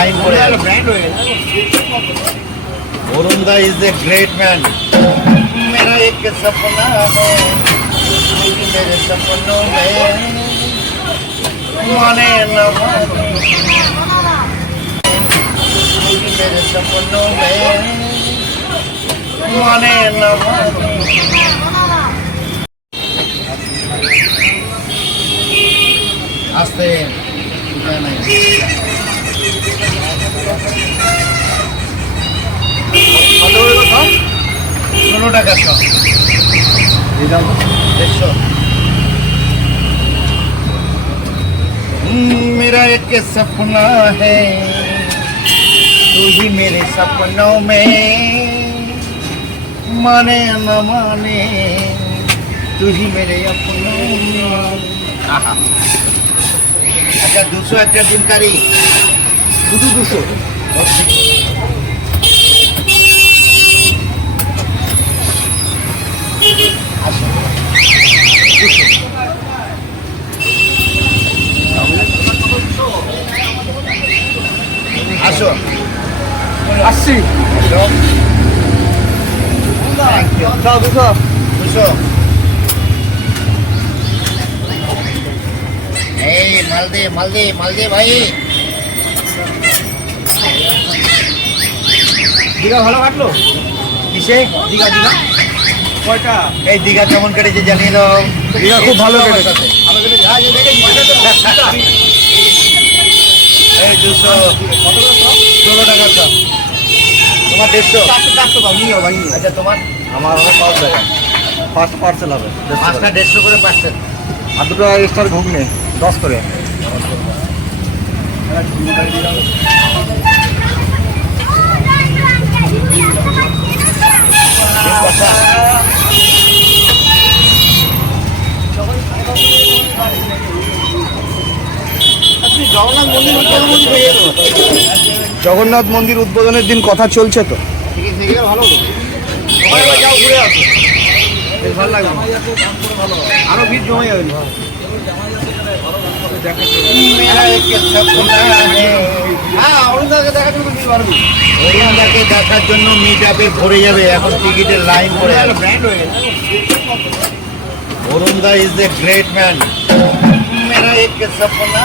Line করে वरुण दा is a great man मेरा एक सपना है कि मेरे सपनों में माने न माने कि मेरे सपनों में माने न माने আস্তে উপায় নাই ষোলো টাকা সব দেড়শো हम्म, मेरा एक सपना है तू ही मेरे सपनों में माने न माने तू ही मेरे अपनों में आहा अच्छा দুশো একটা ডিম কারি দুটো দুশো ইউ দাও দুশো। দুশো। এই মালদে মালদে মালদে ভাই। দীঘা ভালো কাটলো? কিসে? দীঘা দীঘা? কয়টা? এই দীঘা কেমন কেটেছে জানিয়ে দাও। দীঘা খুব ভালো কেটেছে। আজ দেখেছি এই দুশো ষোলো টাকা দাম। তোমার দেড়শো? চারশো চারশো দাম নিও ভাই আচ্ছা তোমার? আমার হবে পাঁচ টাকা ফার্স্ট পার্সেল হবে পাঁচটা দেড়শো করে পার্সেল আর দুটো এক্সট্রা ঘুগনি দশ করে। জগন্নাথ মন্দির উদ্বোধনের দিন কথা চলছে তো? ভালো ঘুরে আসো। ভালো ভিড় দেখার জন্য মিট আপে ভরে যাবে। এখন টিকিটের লাইন পড়ে অরুণদা ইজ দ্য গ্রেট ম্যান মেরা এক সপনা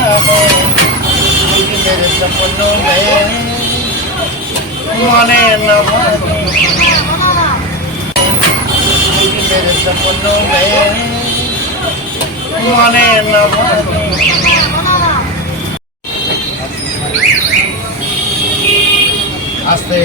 নিজের স্বপ্ন মনে নিজের স্বপ্ন মনে আসতে